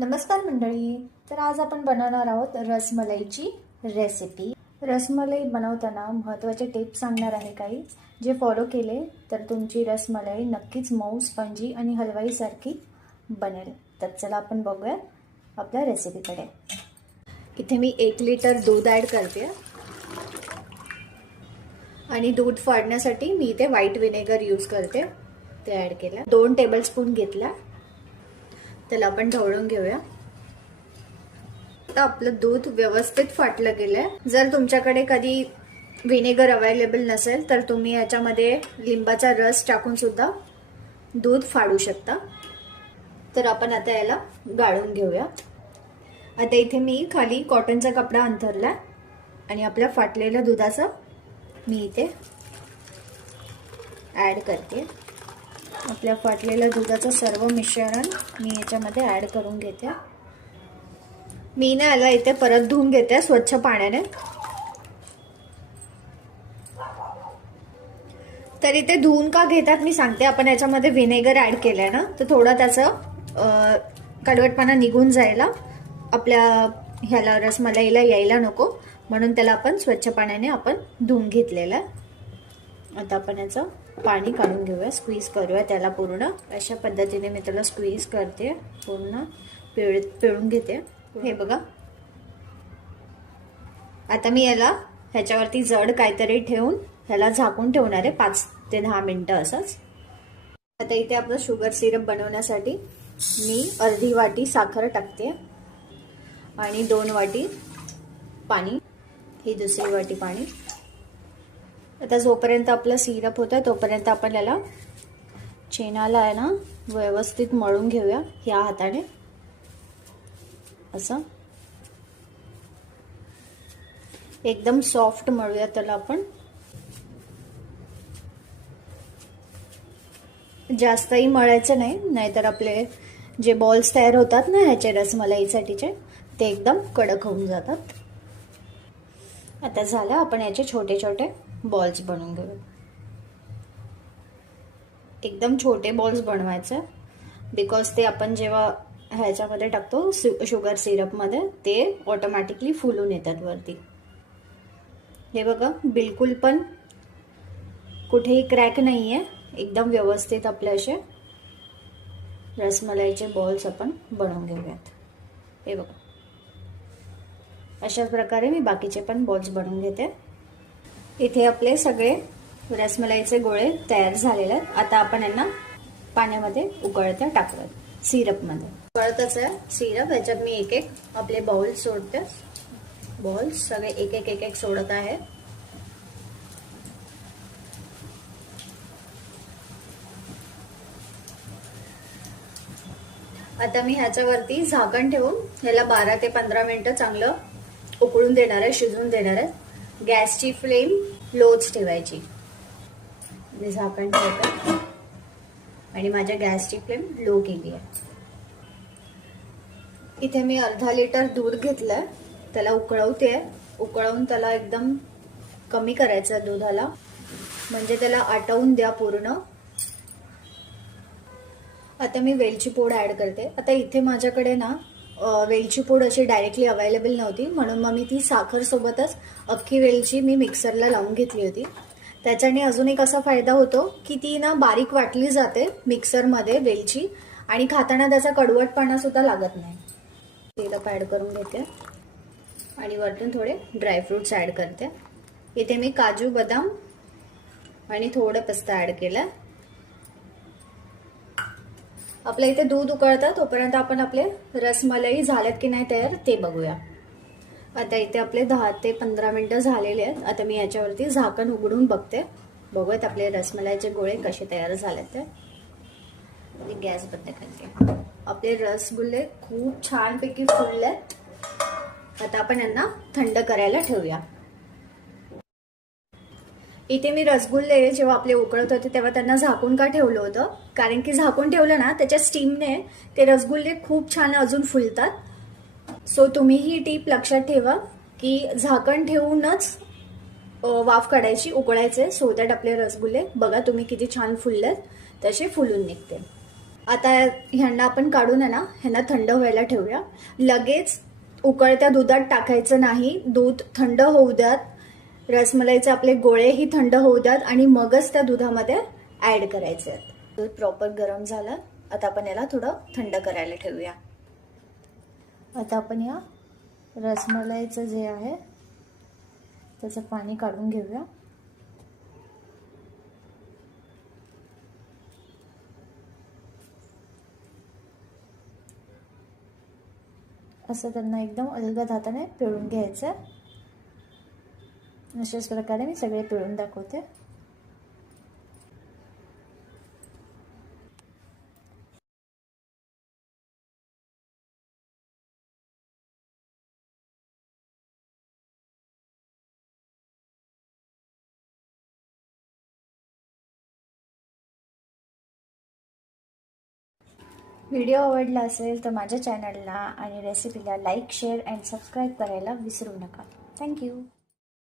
नमस्कार मंडळी. तर आज आपण बनवणार आहोत रसमलाईची रेसिपी रसमलाई बनवताना महत्त्वाचे टिप्स सांगणार आहे काही. जे फॉलो केले तर तुमची रसमलाई नक्कीच मऊ स्पंजी आणि हलवाईसारखी बनेल. तर चला आपण बघूया आपल्या रेसिपीकडे इथे मी एक लिटर दूध ॲड करते. आणि दूध फाडण्यासाठी मी इथे व्हाईट व्हिनेगर यूज करते. ते ॲड केलं. दोन टेबलस्पून घेतला. त्याला आपण ढवळून घेऊया. आता आपलं दूध व्यवस्थित फाटलं गेलंय. जर तुमच्याकडे कधी व्हिनेगर अवेलेबल नसेल तर तुम्ही याच्यामध्ये लिंबाचा रस टाकून सुद्धा दूध फाडू शकता. तर आपण आता याला गाळून घेऊया. आता इथे मी खाली कॉटनचा कपडा अंथरला आणि आपल्या फाटलेल्या दुधाचा मी इथे ॲड करते. आपल्या फाटलेल्या दुधाचं सर्व मिश्रण मी याच्यामध्ये ॲड करून घेते. मी ना याला इथे परत धुवून घेते स्वच्छ पाण्याने. तर इथे धुवून का घेतात मी सांगते. आपण याच्यामध्ये व्हिनेगर ॲड केलं आहे ना तर थोडं त्याचं कडवटपणा निघून जायला आपल्या ह्याला रसमलाईला यायला नको. म्हणून त्याला आपण स्वच्छ पाण्याने आपण धुवून घेतलेलं आहे. आता आपण याचं पाणी काढून घेऊया स्क्वीज करूया त्याला पूर्ण. अशा पद्धतीने मी त्याला स्क्वीज करते पूर्ण पिळ पिळून घेते. हे बघा. आता मी याला ह्याच्यावरती जड काहीतरी ठेवून ह्याला झाकून ठेवणार आहे पाच ते दहा मिनटं असंच. आता इथे आपलं शुगर सिरप बनवण्यासाठी मी अर्धी वाटी साखर टाकते आणि दोन वाटी पाणी ही दुसरी वाटी पाणी. आता जोपर्यंत आपलं सिरप होतं तोपर्यंत आपण याला चेनाला आहे ना व्यवस्थित मळून घेऊया ह्या हाताने. असं. एकदम सॉफ्ट मळूया त्याला आपण. जास्तही मळायचं नाही नाहीतर आपले जे बॉल्स तयार होतात ना ह्याचे रसमलाईसाठीचे ते एकदम कडक होऊन जातात. आता झालं आपण याचे छोटे छोटे बॉल्स बनवून घेऊ. एकदम छोटे बॉल्स बनवायचे. बिकॉज ते आपण जेव्हा ह्याच्यामध्ये टाकतो शुगर सिरपमध्ये ते ऑटोमॅटिकली फुलून येतात वरती. हे बघा बिलकुल पण कुठेही क्रॅक नाही आहे एकदम व्यवस्थित आपले असे रसमलाईचे बॉल्स आपण बनवून घेऊयात. हे बघा. अशाच प्रकारे मी बाकीचे पण बॉल्स बनवून घेते. इथे आपले सगळे रसमलाईचे गोळे तयार झालेले आहेत. आता आपण यांना पाण्यामध्ये उकळत्या टाकूयात सिरपमध्ये. उकळतच आहे सिरप याच्यात मी एक एक आपले बाउल सोडते. बॉल्स सगळे एक एक एक एक सोडत आहे. आता मी ह्याच्यावरती झाकण ठेवून ह्याला बारा ते पंधरा मिनिटं चांगलं उकळून देणार आहे शिजवून देणार आहे. गॅसची फ्लेम लोच ठेवायची. मी झाकण ठेवते आणि माझ्या गॅसची फ्लेम लो केली आहे. इथे मी अर्धा लिटर दूध घेतलंय. त्याला उकळवते. उकळवून त्याला एकदम कमी करायचं दुधाला. म्हणजे त्याला आटवून द्या पूर्ण. आता मी वेलची पूड ॲड करते. आता इथे माझ्याकडे ना वेलची पूड अशी डायरेक्टली अवेलेबल नव्हती. म्हणून मग मी ती साखरसोबतच अख्खी वेलची मी मिक्सरला लावून घेतली होती. त्याच्याने अजून एक असा फायदा होतो की ती ना बारीक वाटली जाते मिक्सरमध्ये वेलची आणि खाताना त्याचा कडवटपणा सुद्धा लागत नाही. तेलप ॲड करून घेते. आणि वरतून थोडे ड्रायफ्रुट्स ॲड करते. इथे मी काजू बदाम आणि थोडं पिस्ता ॲड केलं. आपल्या इथे दूध उकळतं तोपर्यंत आपण आपले रसमलाई झालेत की नाही तयार ते बघूया. आता इथे आपले दहा ते पंधरा मिनटं झालेले आहेत. आता मी याच्यावरती झाकण उघडून बघते. बघूयात आपले रसमलाईचे गोळे कसे तयार झालेत ते. गॅस बंद करते. आपले रसगुल्ले खूप छानपैकी फुललेत. आता आपण यांना थंड करायला ठेवूया. इथे मी रसगुल्ले जेव्हा आपले उकळत होते तेव्हा त्यांना झाकून का ठेवलं होतं? कारण की झाकून ठेवलं ना त्याच्या स्टीमने ते रसगुल्ले खूप छान अजून फुलतात. सो तुम्ही ही टीप लक्षात ठेवा की झाकण ठेवूनच वाफ काढायची उकळायचे सो दॅट आपले रसगुल्ले बघा तुम्ही किती छान फुललेत तसे फुलून निघते. आता ह्यांना आपण काढून आहे ना ह्यांना थंड व्हायला ठेवूया. लगेच उकळत्या दुधात टाकायचं नाही दूध थंड होऊ द्यात. रसमलाईचे आपले गोळेही थंड होऊ द्यात आणि मगच त्या दुधामध्ये ॲड करायचे आहेत. दूध प्रॉपर गरम झालं. आता आपण याला थोडं थंड करायला ठेवूया. आता आपण या रसमलाईचं जे आहे त्याचं पाणी काढून घेऊया. असं त्यांना एकदम अलगद हाताने पिळून घ्यायचं अशाच प्रकारे मी सगळे पिळून दाखवते व्हिडिओ आवडला असेल तर माझ्या चॅनलला आणि रेसिपीला लाईक शेअर अँड सबस्क्राईब करायला विसरू नका थँक्यू